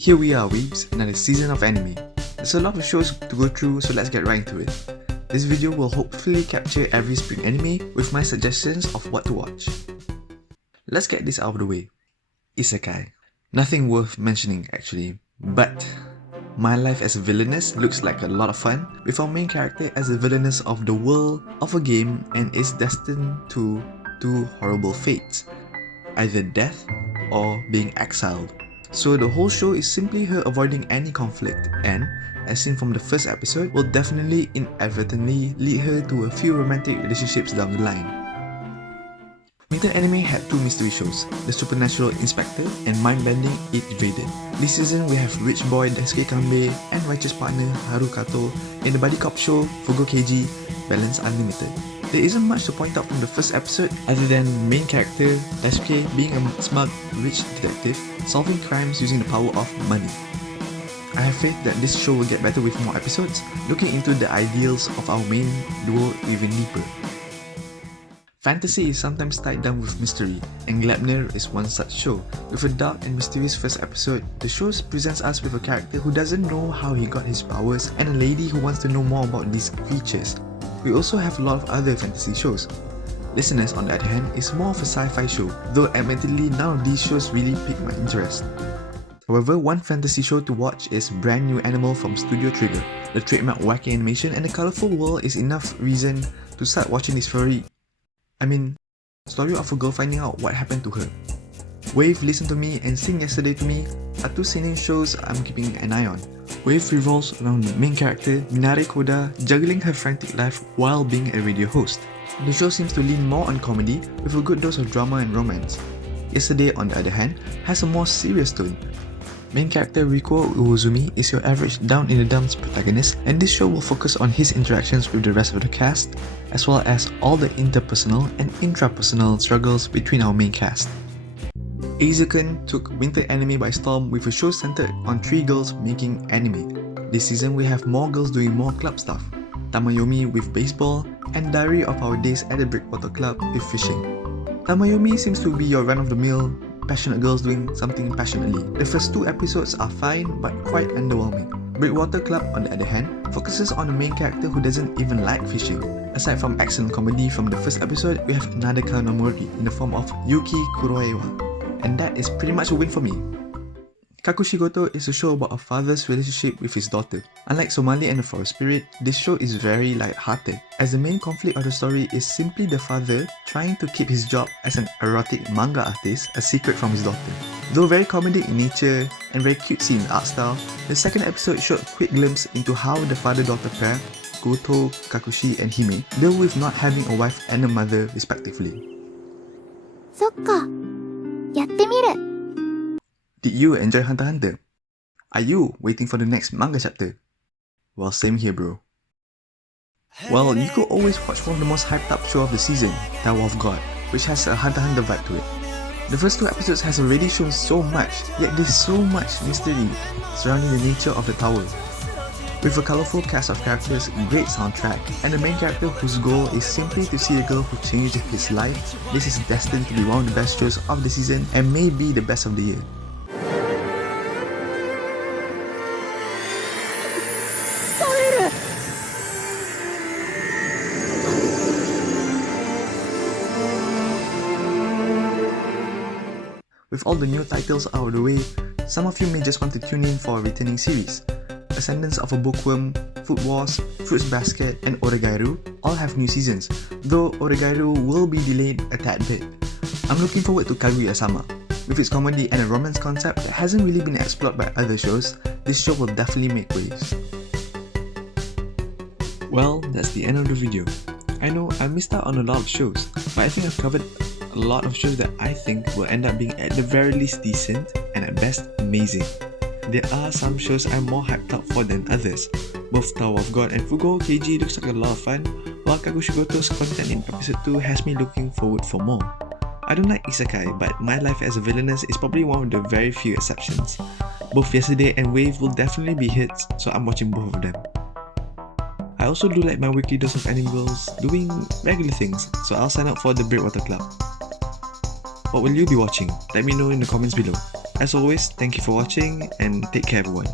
Here we are, weebs, another season of anime. There's a lot of shows to go through, so let's get right into it. This video will hopefully capture every spring anime with my suggestions of what to watch. Let's get this out of the way. Isekai. Nothing worth mentioning actually, but My Life as a Villainess looks like a lot of fun, with our main character as the villainess of the world of a game and is destined to two horrible fates, either death or being exiled. So the whole show is simply her avoiding any conflict and, as seen from the first episode, will definitely inadvertently lead her to a few romantic relationships down the line. Winter Anime had two mystery shows, The Supernatural Inspector and Mind-Bending It Rated. This season we have rich boy Daisuke Kanbei and righteous partner Haru Kato in the buddy cop show Fugo Keiji Balance Unlimited. There isn't much to point out from the first episode other than main character Daisuke being a smug rich detective solving crimes using the power of money. I have faith that this show will get better with more episodes, looking into the ideals of our main duo even deeper. Fantasy is sometimes tied down with mystery, and Gleipnir is one such show. With a dark and mysterious first episode, the show presents us with a character who doesn't know how he got his powers and a lady who wants to know more about these creatures. We also have a lot of other fantasy shows. Listeners, on the other hand, is more of a sci-fi show, though admittedly none of these shows really piqued my interest. However, one fantasy show to watch is Brand New Animal from Studio Trigger. The trademark wacky animation and the colourful world is enough reason to start watching this story of a girl finding out what happened to her. Wave, Listen to Me and Sing Yesterday to Me are two seinen shows I'm keeping an eye on. Wave revolves around the main character Minare Koda juggling her frantic life while being a radio host. The show seems to lean more on comedy with a good dose of drama and romance. Yesterday, on the other hand, has a more serious tone. Main character Riko Uozumi is your average down-in-the-dumps protagonist, and this show will focus on his interactions with the rest of the cast, as well as all the interpersonal and intrapersonal struggles between our main cast. Eizouken took Winter Anime by storm with a show centered on three girls making anime. This season we have more girls doing more club stuff, Tamayomi with baseball, and Diary of Our Days at the Breakwater Club with fishing. Tamayomi seems to be your run-of-the-mill passionate girls doing something passionately. The first two episodes are fine but quite underwhelming. Breakwater Club, on the other hand, focuses on a main character who doesn't even like fishing. Aside from excellent comedy from the first episode, we have another Kanamori in the form of Yuki Kuroiwa, and that is pretty much a win for me. Kakushigoto is a show about a father's relationship with his daughter. Unlike Somali and the Forest Spirit, this show is very light-hearted, as the main conflict of the story is simply the father trying to keep his job as an erotic manga artist a secret from his daughter. Though very comedic in nature and very cutesy in art style, the second episode showed a quick glimpse into how the father-daughter pair, Goto, Kakushi and Hime, deal with not having a wife and a mother respectively. そっか、やってみる。 Did you enjoy Hunter x Hunter? Are you waiting for the next manga chapter? Well, same here bro. Well, you could always watch one of the most hyped up show of the season, Tower of God, which has a Hunter x Hunter vibe to it. The first two episodes has already shown so much, yet there's so much mystery surrounding the nature of the tower. With a colourful cast of characters, great soundtrack, and a main character whose goal is simply to see a girl who changed his life, this is destined to be one of the best shows of the season and may be the best of the year. With all the new titles out of the way, some of you may just want to tune in for a returning series. Ascendance of a Bookworm, Food Wars, Fruits Basket, and Oregairu all have new seasons, though Oregairu will be delayed a tad bit. I'm looking forward to Kaguya-sama. With its comedy and a romance concept that hasn't really been explored by other shows, this show will definitely make waves. Well, that's the end of the video. I know I missed out on a lot of shows, but I think I've covered a lot of shows that I think will end up being at the very least decent and at best amazing. There are some shows I'm more hyped up for than others. Both Tower of God and Fugo Keiji looks like a lot of fun, while Kakushigoto's content in episode 2 has me looking forward for more. I don't like Isekai, but My Life as a Villainess is probably one of the very few exceptions. Both Yesterday and Wave will definitely be hits, so I'm watching both of them. I also do like my weekly dose of anime girls doing regular things, so I'll sign up for the Breakwater Club. What will you be watching? Let me know in the comments below. As always, thank you for watching and take care everyone.